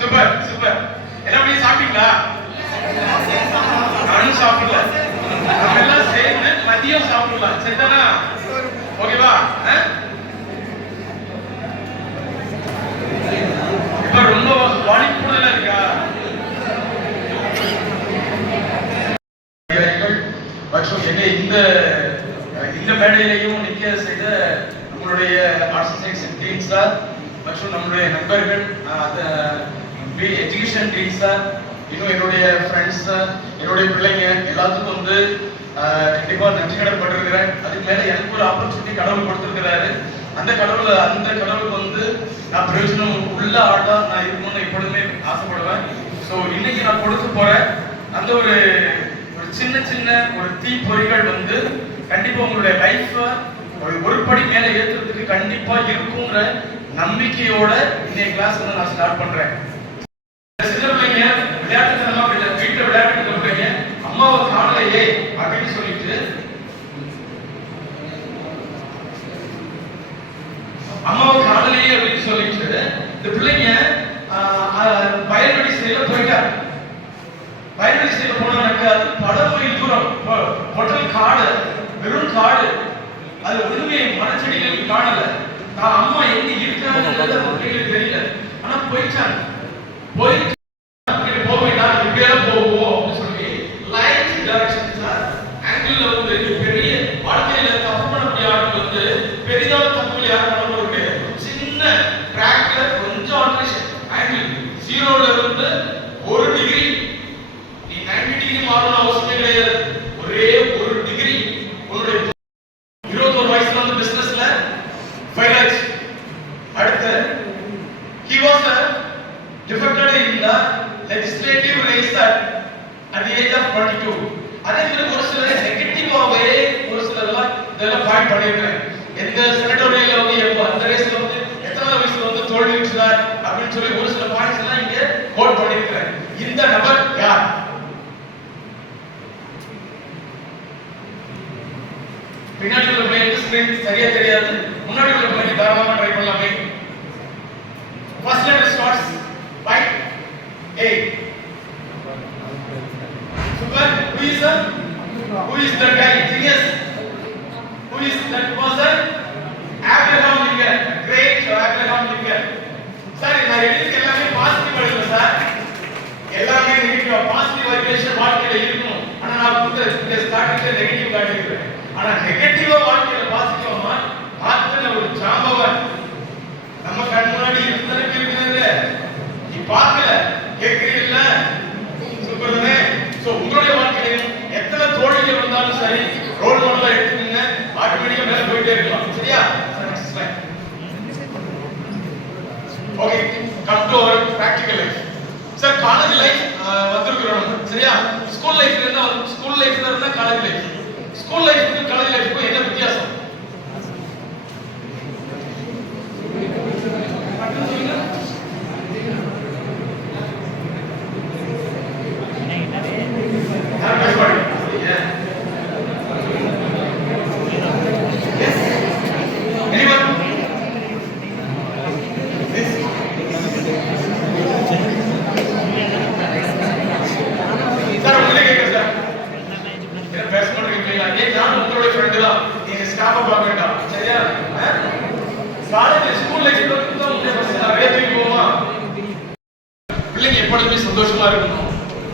Super super. என்ன பண்ணி சாப்பிட்டீங்களா? நானும் சாப்பிடல. நம்ம எல்லாம் சேர்ந்து மதியம் சாப்பிடலாம். சரிதானா? ஓகேவா? இப்ப ரொம்ப வாடிக்கையா இருக்கா? மற்றும் என்னை இந்த மேடையிலையும் நிக்க செய்த நம்மளுடைய ஆர்ட்ஸ் சயின்ஸ் டீம் சார் மற்றும் நம்மளுடைய நண்பர்கள் எஜுகேஷன் டீம் சார், இன்னும் என்னுடைய ஃப்ரெண்ட்ஸ், என்னுடைய பிள்ளைங்க எல்லாத்துக்கும் வந்து கண்டிப்பா நன்றி கடன் பட்டிருக்கிறேன். அதுக்கு மேல எனக்கு ஒரு ஆப்பர்ச்சுனிட்டி கடவுள் கொடுத்திருக்கிறாரு. அந்த கடவுளுக்கு வந்து நான் பிரயோஜனம் உள்ள ஆட்டா நான் இருக்கணும்னு எப்பொழுதுமே ஆசைப்படுவேன். ஸோ இன்னைக்கு நான் கொடுக்க போற அந்த ஒரு சின்ன சின்ன ஒரு தீப்பொறிகள் வந்து கண்டிப்பா உங்களுடைய லைஃப் ஒரு படி மேல ஏற்றுறதுக்கு கண்டிப்பா இருக்குங்கிற நம்பிக்கையோட இந்த கிளாஸ் வந்து நான் ஸ்டார்ட் பண்றேன். சின்ன பிள்ளைங்க விளையாட்டுத்தனமா வீட்டுல விளையாட்டு பிள்ளைங்க அம்மாவை காணலையே அப்படின்னு சொல்லிட்டு இந்த பிள்ளைங்க வயல்வெளி சைடுல போயிட்டாங்க. வயல்வெளி சைடுல போனாக்க அது பல மைல் தூரம் பொட்டல் காடு, வெறும் காடு. அது ஒண்ணுமே மரச்செடிகளுக்கு காணல. நான் அம்மா எங்க இருக்காங்கன்றது பிள்ளைங்களுக்கு தெரியல. ஆனா போயிட்டாங்க. போயிட்டு போக வேண்டாம், இப்படியெல்லாம் போவோம் அப்படின்னு சொல்லி லைட் டைரக்ஷன் சார் ஆங்கிள் வந்து பெரிய வாழ்க்கையில தப்பு பண்ணக்கூடிய ஆட்கள் வந்து பெரிதான தப்புகள் யாரும் பண்ண முடியாது. சின்ன ட்ராக்ல கொஞ்சம் ஆல்டரேஷன் ஆங்கிள் 0ல இருந்து 1 டிகிரி, நீ 90 டிகிரி மாறணும் அவசியம் கிடையாது. ஒரே 1 டிகிரி உன்னுடைய 21 வயசுல வந்து பிசினஸ்ல ஃபெயில் ஆச்சு. அடுத்து he was defected in the legislative race at the age of 22. அதே மாதிரி ஒரு சில நெகட்டிவாவே ஒரு சிலர்லாம் இதெல்லாம் பாயிண்ட் பண்ணிருக்கேன். எந்த செனட்டோரியல்ல வந்து எப்போ அந்த ரேஸ்ல வந்து எத்தனை வயசுல வந்து தோல்வியுற்றார் அப்படின்னு சொல்லி ஒரு சில பாயிண்ட்ஸ் எல்லாம் இங்க கோட் பண்ணிருக்கேன். இந்த நபர் யார்? பின்னாடி உள்ள பையனுக்கு ஸ்கிரீன் சரியா தெரியாது, முன்னாடி உள்ள பையனுக்கு தாராளமா ட்ரை பண்ணலாமே. First letter starts by A. Super. Who is that guy? Genius. Who is that person? Abraham Lincoln. Great Abraham Lincoln. Sir, நான் எழுதிருக்க எல்லாமே பாசிட்டிவ் எழுதுல சார். எல்லாமே நெகட்டிவ். பாசிட்டிவ் வைப்ரேஷன் வாழ்க்கையில இருக்கணும். ஆனா நான் இந்த ஸ்டார்டிங்ல நெகட்டிவ் காட்டியிருக்கேன். ஆனா நெகட்டிவா வாழ்க்கையில பாசிட்டிவா மாத்தின ஒரு ஜாம்பவன் நம்ம கண் முன்னாடி இருந்ததுக்கு இருக்கிறது. நீ பார்க்கல, கேட்கிறீல்ல, சூப்பர் தானே? சோ உங்களுடைய வாழ்க்கையிலும் எத்தனை தோல்விகள் வந்தாலும் சரி, ரோல் மாடலா எடுத்துக்கங்க, ஆட்டோமேட்டிக்கா மேல போயிட்டே இருக்கலாம். சரியா? Next slide. Okay, come to our practical life. Sir college life வந்திருக்கிறோம். சரியா? ஸ்கூல் லைஃப்ல இருந்தா காலேஜ் லைஃப். ஸ்கூல் லைஃப்க்கு காலேஜ் லைஃப்க்கு என்ன வித்தியாசம்? பிள்ளைங்க எப்பொழுதுமே சந்தோஷமா இருக்கணும்.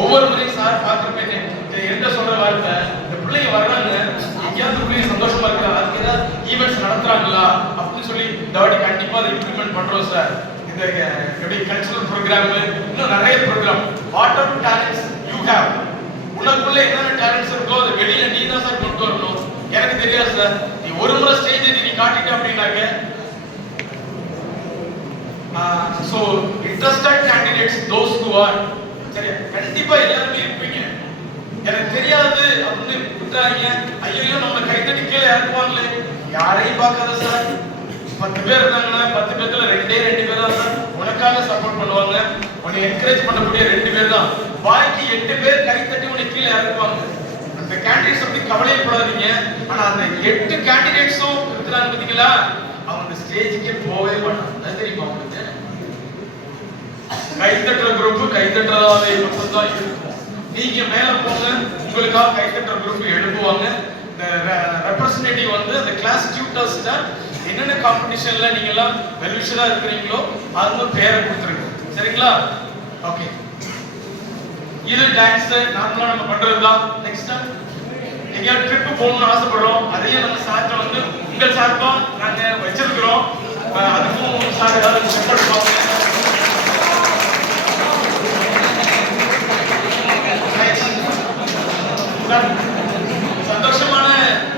ஒவ்வொரு முறையும் சார் பார்த்துருப்பேன் என்ன சொல்ற வார்த்தை, இந்த பிள்ளைங்க வர்றாங்க எங்கேயாவது பிள்ளைங்க சந்தோஷமா இருக்காங்க, அதுக்கு ஏதாவது ஈவெண்ட்ஸ் நடத்துறாங்களா அப்படின்னு சொல்லி இந்த வாட்டி கண்டிப்பா அதை இம்ப்ளிமெண்ட் பண்றோம் சார். இந்த எப்படி கல்ச்சுரல் ப்ரோக்ராம், இன்னும் நிறைய program. What are talents you have, உனக்குள்ள என்னென்ன டேலண்ட்ஸ் இருக்கோ அதை வெளியில நீ தான் சார் கொண்டு வரணும். எனக்கு தெரியாது சார். நீ ஒரு முறை ஸ்டேஜ் நீ காட்டிட்ட அப்படின்னாக்க so interested candidates, those who are சரியா கண்டிப்பா எல்லாரும் இருப்பீங்க. எனக்கு தெரியாது அப்படின்னு விட்டாங்க, ஐயோ நம்ம கை தட்டி கீழே இறக்குவாங்களே, யாரையும் பார்க்காத சார். 10 பேர் இருந்தாங்கன்னா 10 பேர்ல 2 பேர் தான் சார் உனக்காக சப்போர்ட் பண்ணுவாங்க, உன்னை என்கரேஜ் பண்ணக்கூடிய 2 பேர் தான். பாக்கி 8 பேர் கை தட்டி உன்னை கீழே இறக்குவாங்க. அந்த கேண்டிடேட்ஸ் அப்படி கவலைப்படாதீங்க. ஆனா அந்த 8 கேண்டிடேட்ஸும் இருக்கிறாங்க பாத்தீங்களா, அவங்க ஸ்டேஜுக்கே போகவே மாட்டாங்க. அது தெரியுமா உங்களுக்கு? கை மரியாதை மட்டும் தான் இருக்கும். நீங்க மேல போங்க, உங்களுக்காக கைத்தட்டுற குரூப் எழுப்புவாங்க. ரெப்ரசன்டேட்டிவ் வந்து அந்த கிளாஸ் டியூட்டர்ஸ்ட என்னென்ன காம்படிஷன்ல நீங்க எல்லாம் வெல்விஷரா இருக்கிறீங்களோ அவங்க பேரை கொடுத்துருங்க. சரிங்களா? ஓகே. இது டான்ஸ் நார்மலா நம்ம பண்றதுதான். நெக்ஸ்ட் எங்கேயாவது ட்ரிப் போகணும்னு ஆசைப்படுறோம், அதையே நம்ம சார்ட்ட வந்து உங்கள் சார்பா நாங்க வச்சிருக்கிறோம். அதுக்கும் சார் ஏதாவது செக் பண்ணுவாங்க. சந்தோஷமான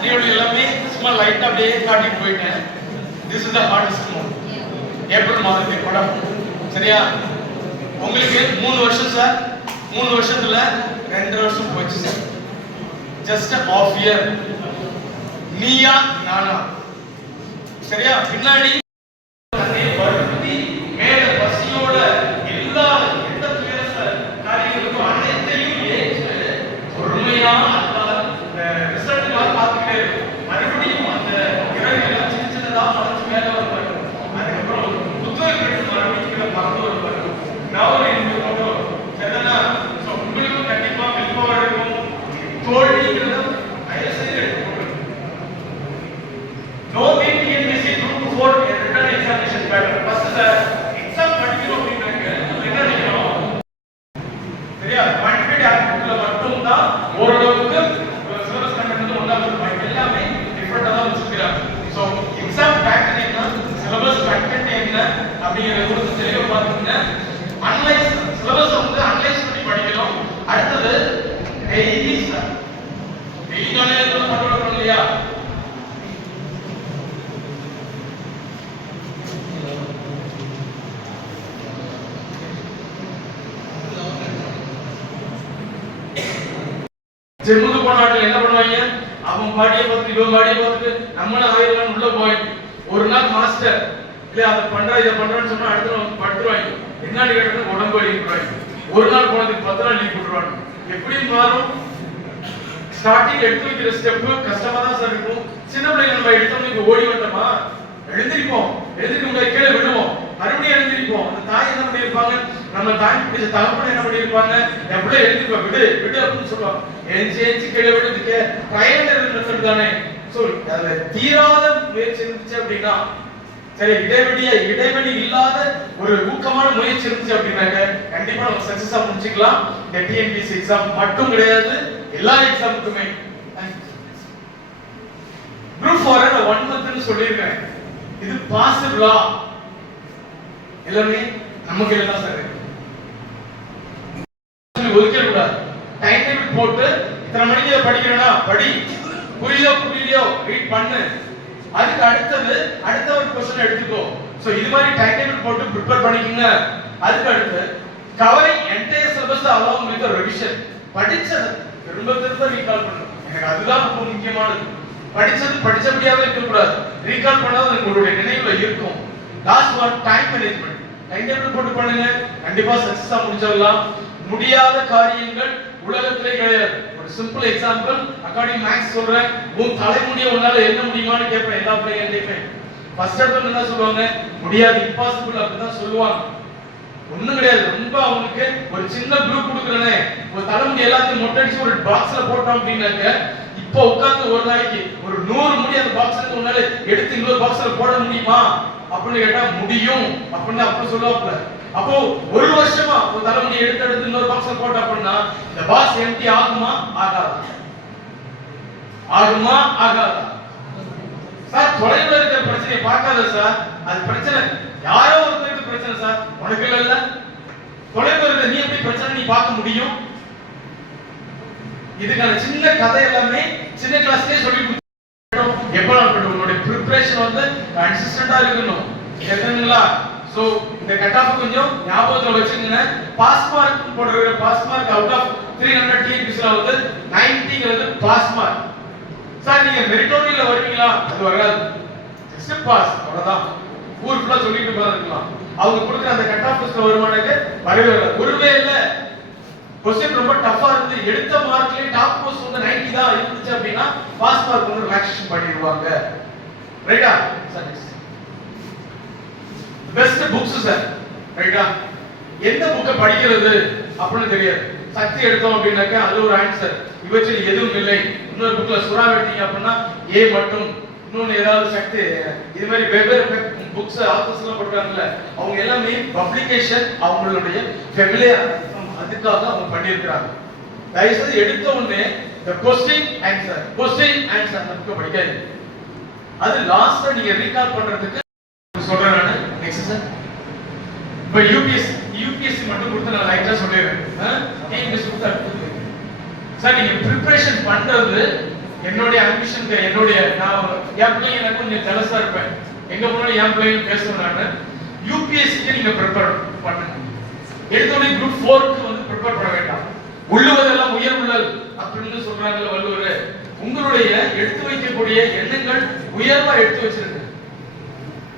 நிகழ்வு எல்லாமே சும்மா லைட்டா அப்படியே காட்டிட்டு போயிட்டேன். This is the hardest mode. April மாதத்தின் படம். சரியா? உங்களுக்கு 3 வருஷம் சார். 3 வருஷத்துல 2 வருஷம் போச்சு sir. Just half year. Neeya Naana? சரியா? பின்னாடி மேல பசியோட எல்லா எந்த காரியங்களுக்கும் அனைத்தையும் ஏற்று பொறுமையா ரிசல்ட் பார்த்துக்கிட்டே இருக்கும். மறுபடியும் அந்த இறகுகள் சின்ன சின்னதா வளர்ச்சி மேல வருவாங்க. அதுக்கப்புறம் புத்தகம் எடுத்து மறுபடியும் மறந்து வருவாங்க. நான் இந்த போட்டோ சரிதானா? உங்களுக்கும் கண்டிப்பா வில்பவர் இருக்கும். தோல்விங்கிறத தயவுசெய்து எடுத்துக்கொள்ளுங்க. No BPMC group 4 written examination pattern. First the exam படிக்கிறோம் அப்படின்னாக்க என்ன நினைக்கிறோம்? சரியா? குவான்டிட்டி ஆப்டிட்யூட்ல மட்டும் தான் ஓரளவுக்கு சிலபஸ் கண்டென்ட் ஒண்ணா இருக்கும். எல்லாமே டிஃபரண்டா தான் வச்சிருக்காங்க. சோ எக்ஸாம் பேட்டர்ன் என்ன, சிலபஸ் கண்டென்ட் என்ன அப்படிங்கறத குறித்து தெளிவா பாருங்க. அனலைஸ் சிலபஸ் வந்து அனலைஸ் பண்ணி படிக்கணும். அடுத்து டெய்லி சார் டெய்லி காலேஜ்ல பண்ணுறோம் இல்லையா? ஜெர்மனி போனாட்கள் என்ன பண்ணுவாங்க? அவன் பாடியை பார்த்துட்டு இவன் பாடியை பார்த்துட்டு நம்மளும் ஆயிரலாம் உள்ள போயிட்டு ஒரு நாள் மாஸ்டர் இல்ல அதை பண்றா இதை பண்றான்னு சொன்னா அடுத்த நாள் படுத்துருவாங்க. என்னன்னு கேட்டா உடம்பு வலிக்குறாங்க. ஒரு நாள் போனதுக்கு 10 நாள் லீவ் போட்டுருவாங்க. எப்படி மாறும்? ஸ்டார்டிங் எடுத்து வைக்கிற ஸ்டெப் கஷ்டமா தான் சார் இருக்கும். சின்ன பிள்ளைங்க நம்ம எடுத்தோம்னு ஓடி வந்தோமா, எழுந்திருப்போம், எழுந்திருக்க முடியாது, கீழே விடுவோம், மறுபடியும் எழுந்திருப்போம். அந்த தாய் என்ன பண்ணிருப்பாங்க, நம்ம தாய் பிடிச்ச தகப்பன என்ன பண்ணிருப்பாங்க, எப்படி எழுந்திருப்பா விடு விடு அப்படின்னு சொல்லுவாங்க. எழுச்சி கீழே விடுறதுக்கு ட்ரையல் மெத்தட் தானே. சோ அதுல தீராத முயற்சி இருந்துச்சு அப்படின்னா, சரி இடைவெளி இல்லாத ஒரு ஊக்கமான முயற்சி இருந்துச்சு அப்படின்னாக்க கண்டிப்பா நம்ம சக்சஸா முடிச்சுக்கலாம். இந்த டிஎன்பிஎஸ்சி எக்ஸாம் மட்டும் கிடையாது, எல்லா எக்ஸாமுக்குமே. குரூப் 4 1 மந்த்னு சொல்லியிருக்கேன். இது பாசிபிளா? எல்லாமே நம்ம கையில தான் சார் இருக்கு. ஒதுக்க கூடாது. டைம் டேபிள் போட்டு இத்தனை மணிக்கு படிக்கிறேனா படி, புரியலையோ ரீட் பண்ணு. அதுக்கு அடுத்த ஒரு क्वेश्चन எடுத்துக்கோ. சோ இது மாதிரி டைம் டேபிள் போட்டு ப்ரிப்பேர் பண்ணிக்கங்க. அதுக்கு அடுத்து covering entire syllabus along with the revision. படிச்சது திரும்ப ரீகால் பண்ணணும். எனக்கு அதுதான் ரொம்ப முக்கியமானது. படிச்சது படிச்சபடியாவே இருக்க கூடாது. ரீகால் பண்ணாத உங்களுடைய நினைவுல இருக்கும். Last one time management. Time table போட்டு பண்ணுங்க, கண்டிப்பா சக்சஸா முடிச்சிடலாம். முடியாத காரியங்கள் உலகத்திலே கிடையாது. ஒரு சிம்பிள் எக்ஸாம்பிள் அகார்டிங் மேக்ஸ் சொல்றேன். உன் தலைமுடிய உன்னால என்ன முடியுமான்னு கேட்பேன் எல்லா பிள்ளைங்கள்டையுமே. ஃபர்ஸ்ட் எடுத்து என்ன சொல்லுவாங்க, முடியாது, இம்பாசிபிள் அப்படிதான் சொல்லுவாங்க. ஒண்ணும் கிடையாது. ரொம்ப அவங்களுக்கு ஒரு சின்ன குரூப் கொடுக்குறேனே, ஒரு தலைமுடி எல்லாத்தையும் மொட்டை அடிச்சு ஒரு பாக்ஸ்ல போட்டோம் அப்படின்னாக்க இப்போ உட்கார்ந்து ஒரு நாளைக்கு ஒரு 100 முடி அந்த பாக்ஸ்ல உன்னால எடுத்து இன்னொரு பாக்ஸ்ல போட முடியுமா அப்படின்னு கேட்டா முடியும் அப்படின்னு அப்படி சொல்லுவாப்ல. அப்போ ஒரு வருஷமா ஒரு தலைமுடி எடுத்து இன்னொரு பாக்ஸ்ல போட்ட அப்படின்னா இந்த பாக்ஸ் எம்டி ஆகுமா ஆகாதா? ஆகுமா ஆகாதா? சார் தொலைவில் இருக்கிற பிரச்சனையை பார்க்காத சார், அது பிரச்சனை யாரோ ஒருத்தருக்கு பிரச்சனை சார், உனக்கு இல்ல. தொலைவில் இருக்கிற நீ எப்படி பிரச்சனை நீ பார்க்க முடியும்? இதுக்கான சின்ன கதை எல்லாமே சின்ன கிளாஸ்லயே சொல்லி கொடுத்தோம். எப்ப உங்களுடைய ப்ரிப்பரேஷன் வந்து கன்சிஸ்டன்ட்டா இருக்கணும். சரிங்களா? சோ இந்த கட் ஆஃப் கொஞ்சம் ஞாபகத்துல வச்சுக்கங்க. பாஸ் மார்க் போடுற பாஸ் மார்க் அவுட் ஆஃப் 300 டிஎன்பிஎஸ்ல வந்து 90ங்கிறது பாஸ் மார்க். சார் நீங்க மெரிட்டோரியல்ல வருவீங்களா? அது வராது. ஜஸ்ட் பாஸ் அவ்வளவுதான். ஊர் ஃபுல்லா சொல்லிட்டு போறதுலாம் அவங்க கொடுக்குற அந்த கட் ஆஃப் லிஸ்ட்ல வருமானக்கு வரவே இல்லை. ஒருவே இல்ல. क्वेश्चन ரொம்ப டஃபா இருந்து எடுத்த மார்க்லயே டாப் போஸ்ட் வந்து 90 தான் இருந்துச்சு அப்படினா பாஸ் மார்க் வந்து ரிலாக்சேஷன் பண்ணிடுவாங்க. ரைட்டா? Sir best books sir. ரைட்டா? எந்த புக்க படிக்கிறது அப்படின்னு தெரியாது. சக்தி எடுத்தோம் அப்படின்னாக்கா அது ஒரு ஆன்சர், இவற்றில் எதுவும் இல்லை. இன்னொரு புக்ல சுறா எடுத்தீங்க அப்படின்னா ஏ மட்டும், இன்னொன்னு ஏதாவது சக்தி, இது மாதிரி வெவ்வேறு புக்ஸ் ஆத்தர்ஸ் எல்லாம் போடுறாங்கல்ல, அவங்க எல்லாமே பப்ளிகேஷன் அவங்களுடைய ஃபெமிலியர் அதுக்காக அவங்க பண்ணியிருக்கிறாங்க. தயவுசெய்து எடுத்த உடனே the question answer அந்த புக்கை படிக்காது. அது லாஸ்டா நீங்க ரீகால் பண்றதுக்கு சொல்றேன் நானு. நெக்ஸ்ட் சார், இப்போ யூபிஎஸ்சி மட்டும் கொடுத்து நான் லைட்டா சொல்லிடுறேன். டிஎன்பிஎஸ்சி கொடுத்தா சார் நீங்க ப்ரிப்பரேஷன் பண்றது என்னுடைய ஆம்பிஷன், என்னுடைய நான் என் பிள்ளைங்க எனக்கு கொஞ்சம் ஜெலஸா இருப்பேன், எங்க போனாலும் என் பிள்ளைங்க பேசுவேன் நான். யூபிஎஸ்சிக்கு நீங்க ப்ரிப்பேர் பண்ணுங்க. எடுத்தோடனே குரூப் 4க்கு வந்து ப்ரிப்பேர் பண்ண வேண்டாம். உள்ளுவதெல்லாம் உயர் உள்ளல் அப்படின்னு சொல்றாங்கல்ல வள்ளுவர், உங்களுடைய எடுத்து வைக்கக்கூடிய எண்ணங்கள் உயர்வா எடுத்து வச்சிருங்க.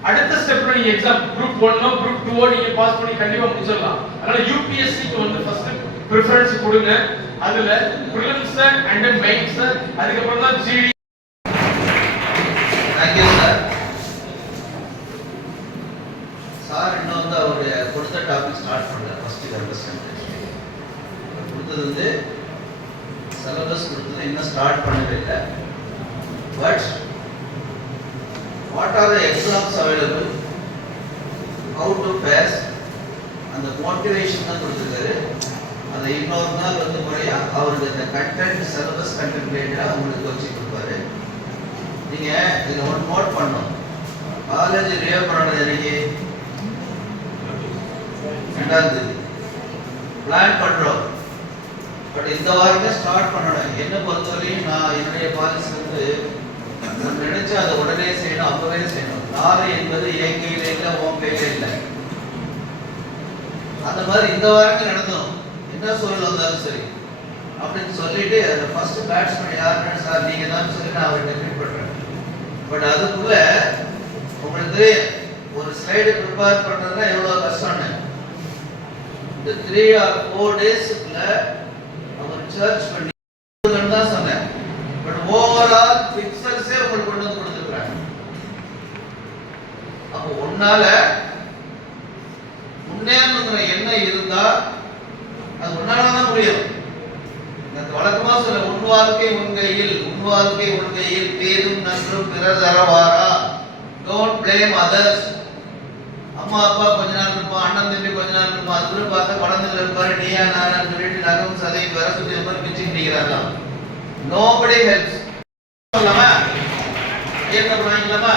அடுத்த ஸ்டெப்ல நீங்க எக்ஸாம் குரூப் 1 குரூப் 2 நீங்க பாஸ் பண்ணி கண்டிப்பா முடிச்சிடலாம். அதனால யூபிஎஸ்சிக்கு வந்து ஃபர்ஸ்ட் பிரெஃபரன்ஸ் கொடுங்க. அதுல பிரிலிம்ஸ் அண்ட் மெயின்ஸ், அதுக்கு அப்புறம் தான் GD. Thank you sir. Sir இன்னும் வந்து அவருடைய கொடுத்த டாபிக் ஸ்டார்ட் பண்ணல. ஃபர்ஸ்ட் அண்டர்ஸ்டாண்ட் கொடுத்தது வந்து சிலபஸ் கொடுத்தது இன்னும் ஸ்டார்ட் பண்ணவே இல்லை. But what are the exams available, how to pass, அந்த மோட்டிவேஷன் தான் கொடுத்துருக்காரு. அதை இன்னொரு நாள் வந்து முறையா அவருக்கு அந்த கண்டென்ட் சிலபஸ் கண்டென்ட் ரிலேட்டடா உங்களுக்கு வச்சு கொடுப்பாரு. நீங்க இதில் ஒன்று நோட் பண்ணணும், காலேஜ் ரியோப் பண்ணது எனக்கு 2ஆம் தேதி பிளான் பண்றோம். பட் இந்த வாரமே ஸ்டார்ட் பண்ணணும். என்ன பொறுத்தவரையும் நான் என்னுடைய பாலிசி வந்து நினைச்சா அதை உடனே செய்யணும், அப்பவே செய்யணும். நாளை என்பது என் கையில இல்லை, உன் கையில இல்லை. அந்த மாதிரி இந்த வாரமே நடந்தோம், என்ன சூழல் வந்தாலும் சரி அப்படின்னு சொல்லிட்டு அந்த ஃபர்ஸ்ட் பேட்ஸ்மேன் யாருன்னு சார் நீங்க தான் சொல்லி நான் அவர்கிட்ட மீட் பண்றேன். பட் அதுக்குள்ள உங்களுக்கு ஒரு ஸ்லைடு ப்ரிப்பேர் பண்றதுனா எவ்வளவு கஷ்டம்னு இந்த 3 or 4 டேஸ்க்குள்ள அவர் சர்ச் பண்ணி தான் சொன்னேன். பட் ஓவரால் பிக்சர்ஸே உங்களுக்கு கொண்டு வந்து கொடுத்துருக்காங்க. அப்போ உன்னால முன்னேறணுங்கிற எண்ணம் இருந்தா அது உன்னால தான் முடியும். எனக்கு வழக்கமா சொல்ல, உன் வாழ்க்கை உன் கையில் தீதும் நன்றும் பிறர் தரவாரா. Don't blame others. அம்மா அப்பா கொஞ்ச நாள் இருப்போம், அண்ணன் தம்பி கொஞ்ச நாள் இருப்போம், அது கூட பார்த்தா குழந்தைகள் இருப்பாரு, நீயா நானான்னு சொல்லிட்டு நகம் சதைக்கு வர சுத்தி மாதிரி பிச்சுட்டு நிற்கிறாங்க. Nobody helps. சொல்லலாமா? ஏற்கனவே வாங்கிக்கலாமா?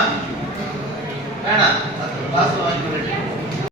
வேணாம், காசு வாங்கிக்க